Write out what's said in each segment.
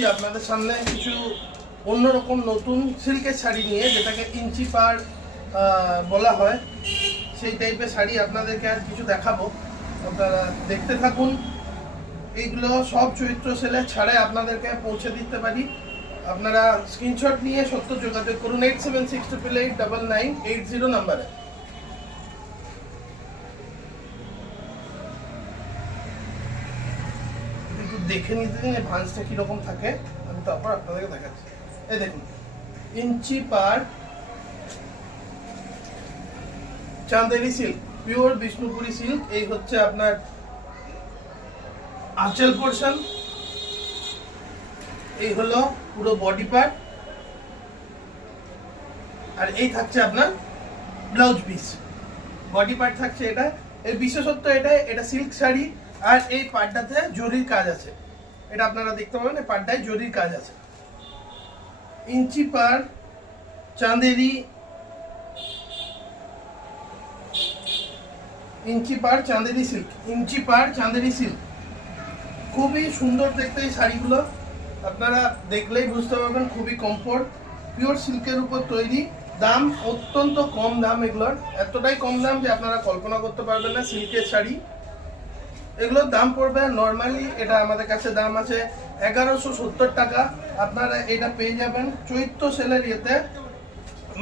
এসেছি আপনাদের সামনে কিছু অন্যরকম নতুন সিল্কের শাড়ি নিয়ে, যেটাকে ইঞ্চি পার বলা হয়। সেই টাইপের শাড়ি আপনাদেরকে আর কিছু দেখাবো, আপনারা দেখতে থাকুন। এইগুলো সব চৈত্র সেলের ছাড়ে আপনাদেরকে পৌঁছে দিতে পারি। আপনারা স্ক্রিনশট নিয়ে সত্য যোগাযোগ করুন 8768889980 নাম্বারে। একটু দেখে নিতে দিন ভাঁজটা কিরকম থাকে, আমি তারপর আপনাদেরকে দেখাচ্ছি। এই দেখুন, ইঞ্চি পার Chanderi silk, pure Bishnupuri silk. এই হচ্ছে আপনার আঁচল পোর্শন, এই হলো পুরো বডি পার্ট, আর এই থাকছে আপনার ব্লাউজ পিস। বডি পার্ট থাকছে এটা। এর বিশেষত্ব এটা সিল্ক শাড়ি, আর এই পার্টটাতে জরির কাজ আছে। এটা আপনারা দেখতে পাবেন, এই পার্টটায় জরির কাজ আছে। ইঞ্চি পার চাঁদেরি, ইঞ্চি পার চাঁদেরি সিল্ক, ইঞ্চি পার চাঁদেরি সিল্ক। খুবই সুন্দর দেখতে এই শাড়িগুলো, আপনারা দেখলেই বুঝতে পারবেন। খুবই কমফোর্ট, পিওর সিল্কের উপর তৈরি। দাম অত্যন্ত কম দাম এগুলোর, এতটাই কম দাম যে আপনারা কল্পনা করতে পারবেন না। সিল্কের শাড়ি এগুলোর দাম পড়বে নর্মালি, এটা আমাদের কাছে দাম আছে 1170 টাকা। আপনারা এটা পেয়ে যাবেন চৈত্র সেলের ইয়েতে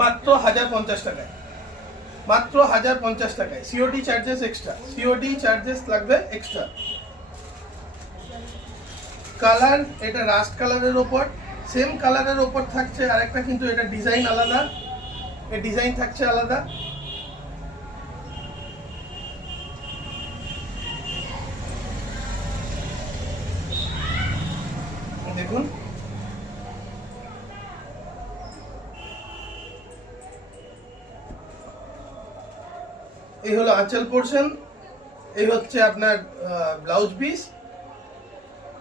মাত্র 1050 টাকায়, মাত্র 1050 টাকায়। COD charges extra, COD charges লাগবে এক্সট্রা। কালার এটা রাস্ট কালারের ওপর, সেম কালারের ওপর থাকছে আরেকটা, কিন্তু এটা ডিজাইন আলাদা, এর ডিজাইন থাকছে আলাদা। দেখুন, এই হলো আঁচল পোর্শন, এই হচ্ছে আপনার ব্লাউজ পিস,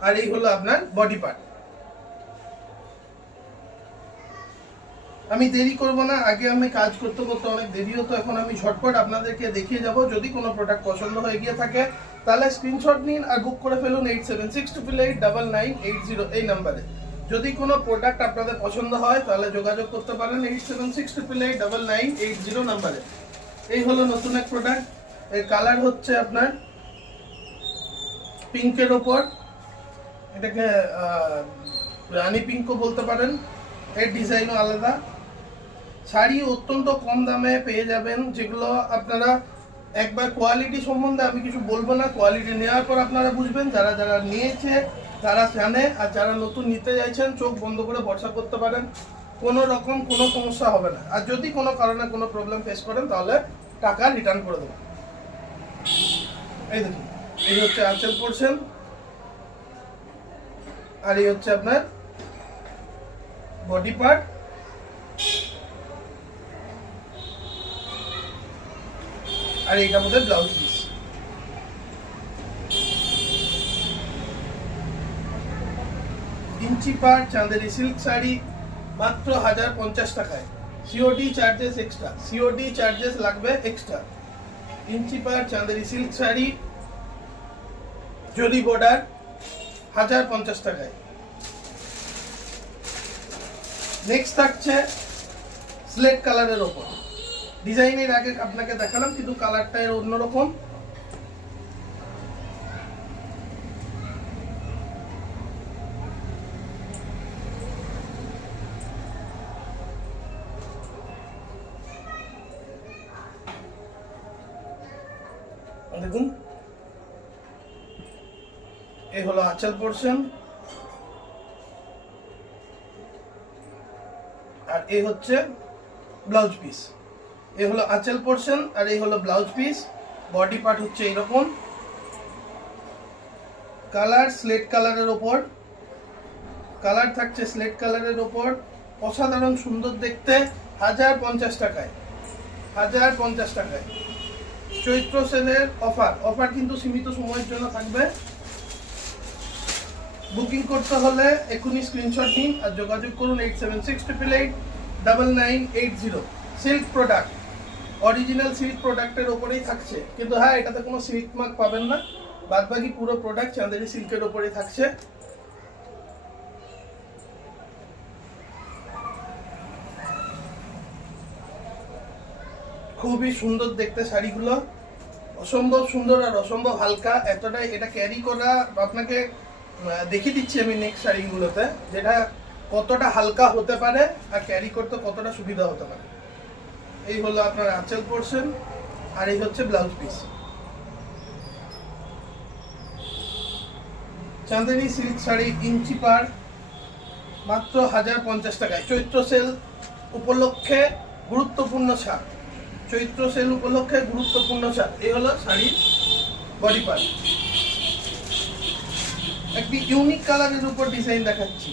আর এই হলো আপনার বডি পার্ট। আমি দেরি করব না, আগে আমি কাজ করতে করতে অনেক দেরি হতো, এখন আমি ঝটপট আপনাদেরকে দেখিয়ে যাব। যদি কোনো প্রোডাক্ট পছন্দ হয়ে গিয়ে থাকে তাহলে স্ক্রিনশট নিন আর বুক করে ফেলুন 8762889980 এই নাম্বারে। যদি কোনো প্রোডাক্ট আপনাদের পছন্দ হয় তাহলে যোগাযোগ করতে পারেন 8762889980 নাম্বারে। এই হলো নতুন এক প্রোডাক্ট, এর কালার হচ্ছে আপনার পিঙ্কের ওপর, এটাকে রানী পিঙ্কও বলতে পারেন। এর ডিজাইনও আলাদা। শাড়ি অত্যন্ত কম দামে পেয়ে যাবেন, যেগুলো আপনারা একবার কোয়ালিটি সম্বন্ধে আমি কিছু বলবো না, কোয়ালিটি নেওয়ার পর আপনারা বুঝবেন। যারা যারা নিয়েছে তারা জানে, আর যারা নতুন নিতে চাইছেন চোখ বন্ধ করে ভরসা করতে পারেন, কোনো রকম কোনো সমস্যা হবে না। আর যদি কোনো কারণে কোনো প্রবলেম ফেস করেন তাহলে টাকা রিটার্ন করে দেবেন। এই দেখুন, এই হচ্ছে আঁচল পোর্শন, আর এই হচ্ছে আপনার বডি পার্ট, আর এইটা মধ্যে ব্লাউজ পিস। ইঞ্চি পার চাঁদেরি সিল্ক শাড়ি মাত্র 1050 টাকায়, COD charges extra, COD charges লাগবে এক্সট্রা। ইঞ্চি পার চাঁদেরি সিল্ক শাড়ি জরি বর্ডার 1050 টাকায়। নেক্সট থাকছে স্লেট কালারের ওপর, ডিজাইনের আগে আপনাকে দেখালাম কিন্তু কালারটা এর অন্যরকম। দেখুন, এই হলো আঁচল পোর্শন, আর এই হচ্ছে ব্লাউজ পিস। এই হলো আঁচল পোর্শন, আর এই হলো ব্লাউজ পিস। বডি পার্ট হচ্ছে এইরকম, কালার স্লেট কালারের ওপর, কালার থাকছে স্লেট কালারের ওপর। অসাধারণ সুন্দর দেখতে, 1050 টাকায়, 1050 টাকায়। চৈত্র সেলের অফার, অফার কিন্তু সীমিত সময়ের জন্য থাকবে। বুকিং করতে হলে এখনই স্ক্রিনশট নিন আর যোগাযোগ করুন 8768889980। সিল্ক প্রোডাক্ট, অরিজিনাল সিল্ক প্রোডাক্টের ওপরেই থাকছে, কিন্তু হ্যাঁ এটাতে কোনো সিল্ক মার্ক পাবেন না, বাদবাকি পুরো প্রোডাক্ট চাঁদেরি সিল্কের ওপরেই থাকছে। খুবই সুন্দর দেখতে শাড়িগুলো, অসম্ভব সুন্দর আর অসম্ভব হালকা। এতটাই এটা ক্যারি করা আপনাকে দেখিয়ে দিচ্ছি আমি নেক্সট শাড়িগুলোতে, যেটা কতটা হালকা হতে পারে আর ক্যারি করতে কতটা সুবিধা হতে পারে। এই হলো আপনার আঁচল পোর্শন, আর এই হচ্ছে ব্লাউজ পিস। চাঁদেরি সিল্ক শাড়ি ইঞ্চি পার মাত্র 1050 টাকায়। চৈত্র সেল উপলক্ষে গুরুত্বপূর্ণ ছাড়, চৈত্র সেল উপলক্ষে গুরুত্বপূর্ণ ছাড়। এই হলো শাড়ির বডি পার্ট। একটি ইউনিক কালারের উপর ডিজাইন দেখাচ্ছি,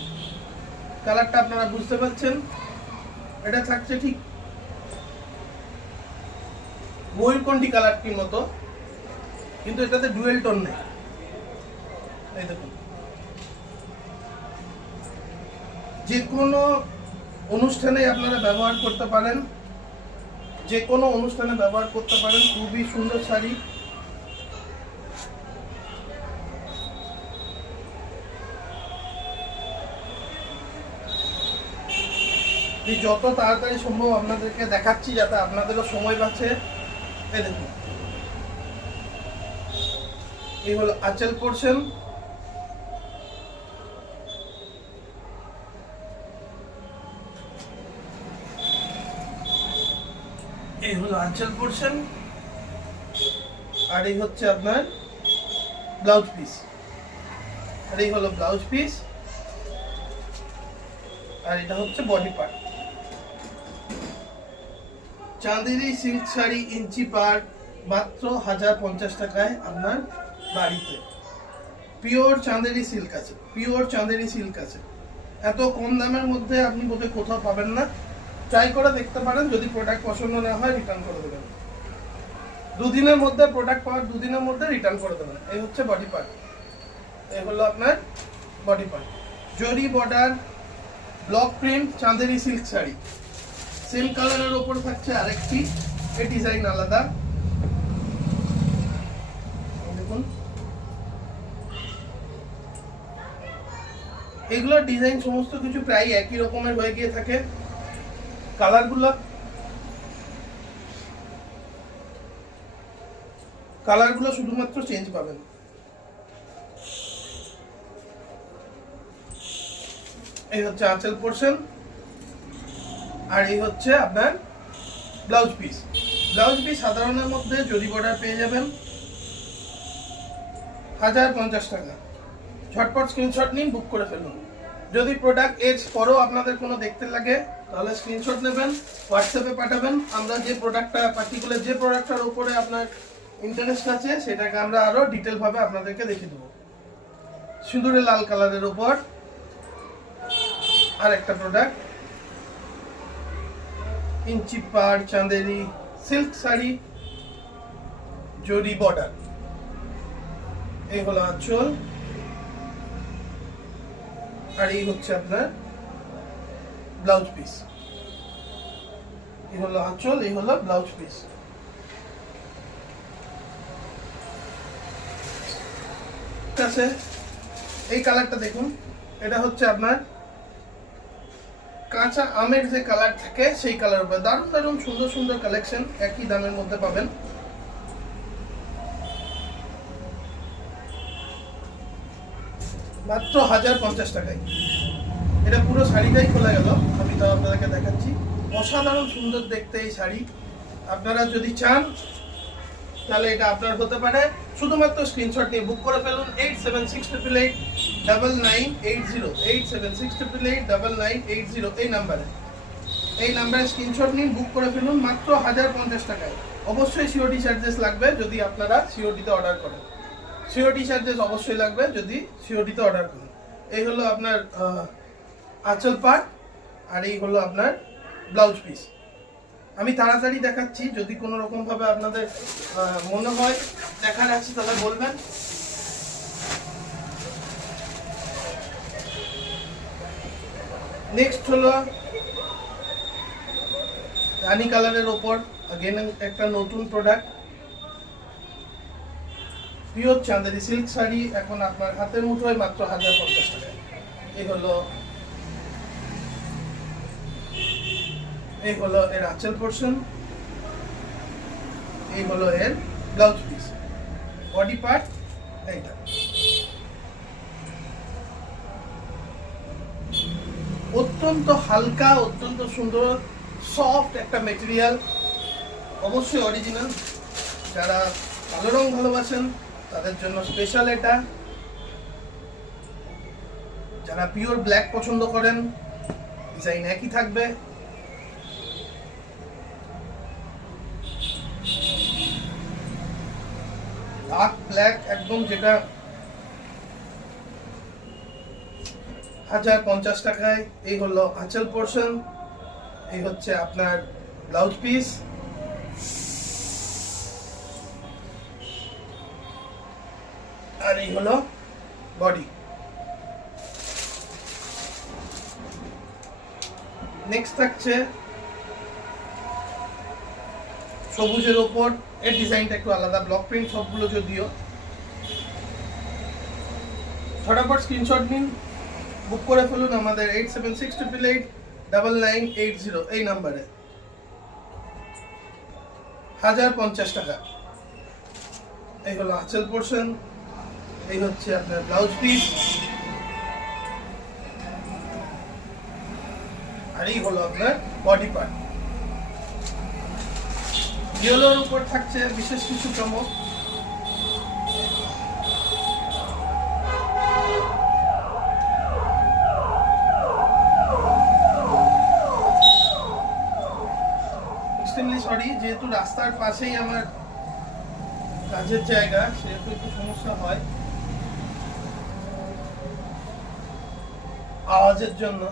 কালারটা আপনারা বুঝতে পারছেন। এটা থাকছে ঠিক ময়ূরকণ্ঠী কালারটির মতো, কিন্তু এটাতে ডুয়েল টোন নেই। এই দেখুন, যে কোনো অনুষ্ঠানে আপনারা ব্যবহার করতে পারেন, যে কোনো অনুষ্ঠানে ব্যবহার করতে পারেন। খুবই সুন্দর শাড়ি। যত তাড়াতাড়ি সম্ভব আপনাদেরকে দেখাচ্ছি যাতে আপনাদেরও সময় বাঁচে। এই দেখুন, এই হলো আঁচল পোর্শন। এই হলো আঁচল পোর্শন, আর এই হচ্ছে আপনার ব্লাউজ পিস। আর এই হলো ব্লাউজ পিস, আর এটা হচ্ছে বডি পার্ট। চাঁদেরি সিল্ক শাড়ি ইঞ্চি পার মাত্র 1050 টাকায় আপনার বাড়িতে। পিওর চাঁদেরি সিল্ক আছে, পিওর চাঁদেরি সিল্ক আছে। এত কম দামের মধ্যে আপনি বোধহয় কোথাও পাবেন না। ট্রাই করে দেখতে পারেন, যদি প্রোডাক্ট পছন্দ না হয় রিটার্ন করে দেবেন। দুদিনের মধ্যে প্রোডাক্ট পাওয়ার দুদিনের মধ্যে রিটার্ন করে দেবেন। এই হচ্ছে বডি পার্ট, এই হলো আপনার body part. Zari border block print Chanderi silk sari, same কালারের ওপর থাকছে আরেকটি, এই ডিজাইন আলাদা। দেখুন, এগুলোর ডিজাইন সমস্ত কিছু প্রায় একই রকমের হয়ে গিয়ে থাকে। কালারগুলো শুধুমাত্র চেঞ্জ পাবেন। এই হচ্ছে আঁচল পোর্শন, আর এই হচ্ছে আপনার ব্লাউজ পিস। ব্লাউজ পিস সাধারণের মধ্যে জরি বর্ডার পেয়ে যাবেন 1050 টাকা। ঝটপট স্ক্রিনশট নিন, বুক করে ফেলুন। যদি প্রোডাক্ট এর পরও আপনাদের কোনো দেখতে লাগে তাহলে স্ক্রিনশট নেবেন, হোয়াটসঅ্যাপে পাঠাবেন। আমরা যে প্রোডাক্টটা পার্টিকুলার যে প্রোডাক্টটার উপরে আপনার ইন্টারেস্ট আছে সেটাকে আমরা আরো ডিটেল ভাবে আপনাদেরকে দেখিয়ে দেবো। সিঁদুরে লাল কালারের উপর আর একটা প্রোডাক্ট, ইঞ্চি পার চাঁদেরি সিল্ক শাড়ি জরি বর্ডার। এই হলো আঁচল, আর এই হচ্ছে আপনার ব্লাউজ পিস। এই হলো আঁচল, এই হলো ব্লাউজ পিস। ঠিক আছে, এই কালারটা দেখুন, এটা হচ্ছে আপনার কাঁচা আমের যে কালার থাকে সেই কালার উপর। দারুণ দারুণ সুন্দর সুন্দর কালেকশন একই দামের মধ্যে পাবেন। মাত্র 1050 টাকায়। এটা পুরো শাড়িটাই খোলা গেল, আমি তো আপনাদেরকে দেখাচ্ছি। অসাধারণ সুন্দর দেখতে এই শাড়ি। আপনারা যদি চান তাহলে এটা আপনার হতে পারে। শুধুমাত্র স্ক্রিনশট নিয়ে বুক করে ফেলুন 8768889980 8768889980 এই নাম্বারে স্ক্রিনশট নিন, বুক করে ফেলুন মাত্র 1050 টাকায়। অবশ্যই সিওডি চার্জেস লাগবে যদি আপনারা সিওডিতে অর্ডার করেন। সিওডি চার্জেস অবশ্যই লাগবে যদি সিওডিতে অর্ডার করেন। এই হলো আপনার আঁচল পার্ট, আর এই হলো আপনার ব্লাউজ পিস। আমি তাড়াতাড়ি দেখাচ্ছি, যদি কোনো রকম ভাবে আপনাদের মনে হয় দেখার আছে তাহলে বলবেন। নেক্সট হলো রানী কালারের ওপর अगेन একটা নতুন প্রোডাক্ট, পিওর চাঁদেরি সিল্ক শাড়ি। এখন আপনার হাতের মুঠোয় মাত্র 1050 টাকা। এই হলো এর আঁচল পোর্শন, এই হলো এর ব্লাউজ পিস। বডি পার্ট এইটা। অত্যন্ত হালকা, অত্যন্ত সুন্দর, সফট একটা মেটেরিয়াল, অবশ্যই অরিজিনাল। যারা কালো রং ভালোবাসেন তাদের জন্য স্পেশাল এটা। যারা পিওর ব্ল্যাক পছন্দ করেন, ডিজাইন একই থাকবে। ডার্ক ব্ল্যাক একদম, যেটা 1050 টাকায়। এই হলো আঁচল পোর্শন, এই হচ্ছে আপনার ব্লাউজ পিস। আর এই হলো বডি। নেক্সট থাকছে সবুজের ওপর। এর ডিজাইনটা একটু আলাদা, ব্লক প্রিন্ট সবগুলো যদিও। ফটাফট স্ক্রিনশট নিন, বুক করে ফেলুন আমাদের 8768889980 এই নাম্বারে। 1050 টাকা। এই হলো আঁচল পোর্শন, এই হচ্ছে আপনার ব্লাউজ পিস, আর এই হলো আপনার বডি পার্ট। ইয়েলোর উপর থাকছে বিশেষ কিছু চমক। এক্সট্রিমলি সরি, যেহেতু রাস্তার পাশেই আমার কাজের জায়গা, সেহেতু একটু সমস্যা হয় আওয়াজের জন্য।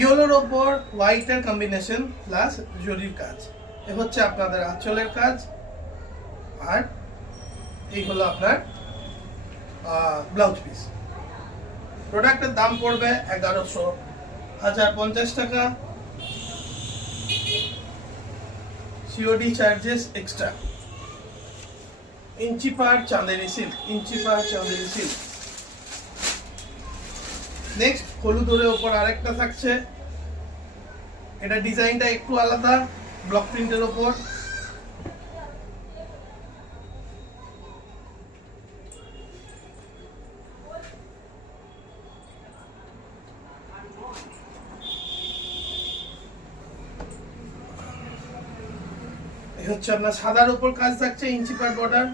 ইয়েলোর ওপর হোয়াইটের কম্বিনেশন প্লাস জরির কাজ। এ হচ্ছে আপনাদের আঁচলের কাজ, আর এই হলো আপনার ব্লাউজ পিস। প্রোডাক্টের দাম পড়বে 1150 টাকা। COD charges extra. ইঞ্চি পার চাঁদেরি সিল্ক, ইঞ্চি পার চাঁদেরি সিল্ক। নেক্সট হলুদের ওপর আরেকটা থাকছে, এটা ডিজাইনটা একটু আলাদা, ব্লক প্রিন্টের ওপর। এই হচ্ছে আপনার সাদার উপর কাজ থাকছে, ইঞ্চি পার বর্ডার।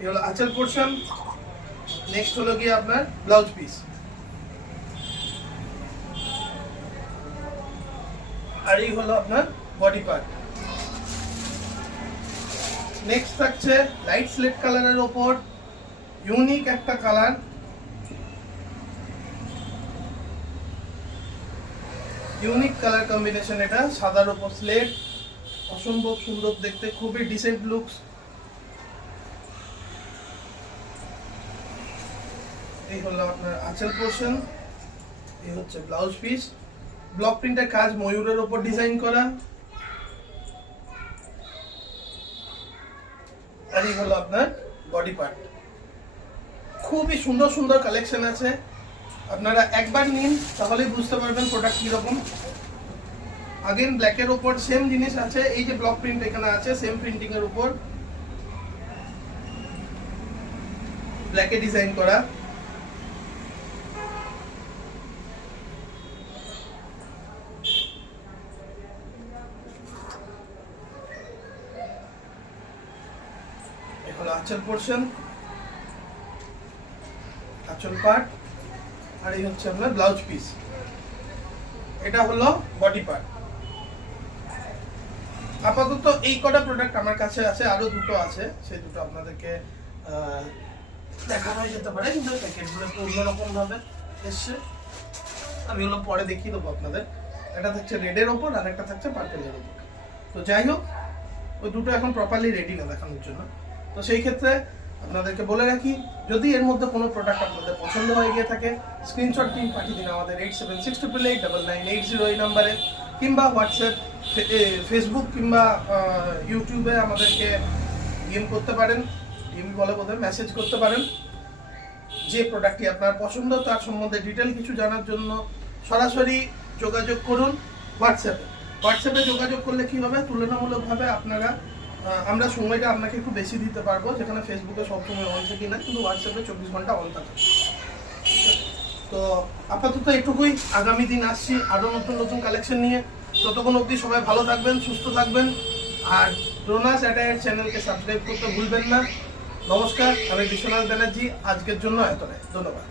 এই হলো আঁচল পোর্শন। নেক্সট হলো গিয়ে আপনার ব্লাউজ পিস, আর এই হলো আপনার বডি পার্ট। নেক্সট থাকছে লাইট স্লেট কালারের ওপর ইউনিক একটা কালার। ইউনিক কালার কম্বিনেশন, এটা সাদার উপর স্লেট, অসম্ভব সুন্দর দেখতে, খুবই ডিসেন্ট লুকস। এই হলো আপনার আঁচল পোর্শন, এই হচ্ছে ব্লাউজ পিস। ব্লক প্রিন্টের কাজ, ময়ূরের উপর ডিজাইন করা, আর এই হলো আপনার বডি পার্ট। খুবই সুন্দর সুন্দর কালেকশন আছে, আপনারা একবার নিন তাহলেই বুঝতে পারবেন প্রোডাক্ট কিরকম। আগেন ব্ল্যাকের উপর সেম জিনিস আছে, এই যে ব্লক প্রিন্ট এখানে আছে, সেম প্রিন্টিং এর উপর ব্ল্যাকে ডিজাইন করা। হলো আঁচল পোর্শন, আঁচল পার্ট, আর এই হচ্ছে আপনার ব্লাউজ পিস। এটা হলো বডি পার্ট। আপাতত এই কটা প্রোডাক্ট আমার কাছে আছে, আরো দুটো আছে, সেই দুটো আপনাদেরকে দেখানো যেতে পারে, কিন্তু প্যাকেটগুলো একটু অন্যরকম ভাবে এসছে, আমি ওগুলো পরে দেখিয়ে দেবো আপনাদের। এটা থাকছে রেডের ওপর, আর একটা থাকছে পার্পেলের ওপর। তো যাই হোক, ওই দুটো এখন প্রপারলি রেডি না দেখানোর জন্য। তো সেই ক্ষেত্রে আপনাদেরকে বলে রাখি, যদি এর মধ্যে কোনো প্রোডাক্ট আপনাদের পছন্দ হয়ে গিয়ে থাকে, স্ক্রিনশট দিন, পাঠিয়ে দিন আমাদের 8768889980 এই নাম্বারে, কিংবা হোয়াটসঅ্যাপ, ফেসবুক কিংবা ইউটিউবে আমাদেরকে ডিএম করতে পারেন, ডিএম বলে বোধহয়, মেসেজ করতে পারেন। যে প্রোডাক্টটি আপনার পছন্দ তার সম্বন্ধে ডিটেল কিছু জানার জন্য সরাসরি যোগাযোগ করুন হোয়াটসঅ্যাপে। হোয়াটসঅ্যাপে যোগাযোগ করলে কি হবে, তুলনামূলকভাবে আপনারা আমরা সময়টা আপনাকে একটু বেশি দিতে পারবো, যেখানে ফেসবুকে সবসময় অন থাকি না, কিন্তু হোয়াটসঅ্যাপে 24 ঘন্টা অন থাকে। তো আপাতত এটুকুই, আগামী দিন আসছি আরও নতুন নতুন কালেকশন নিয়ে। ততক্ষণ অবধি সবাই ভালো থাকবেন, সুস্থ থাকবেন, আর ড্রোনাস অ্যাটায়ার চ্যানেলকে সাবস্ক্রাইব করতে ভুলবেন না। নমস্কার, আমি বিশ্বনাথ ব্যানার্জি, আজকের জন্য এতটাই, ধন্যবাদ।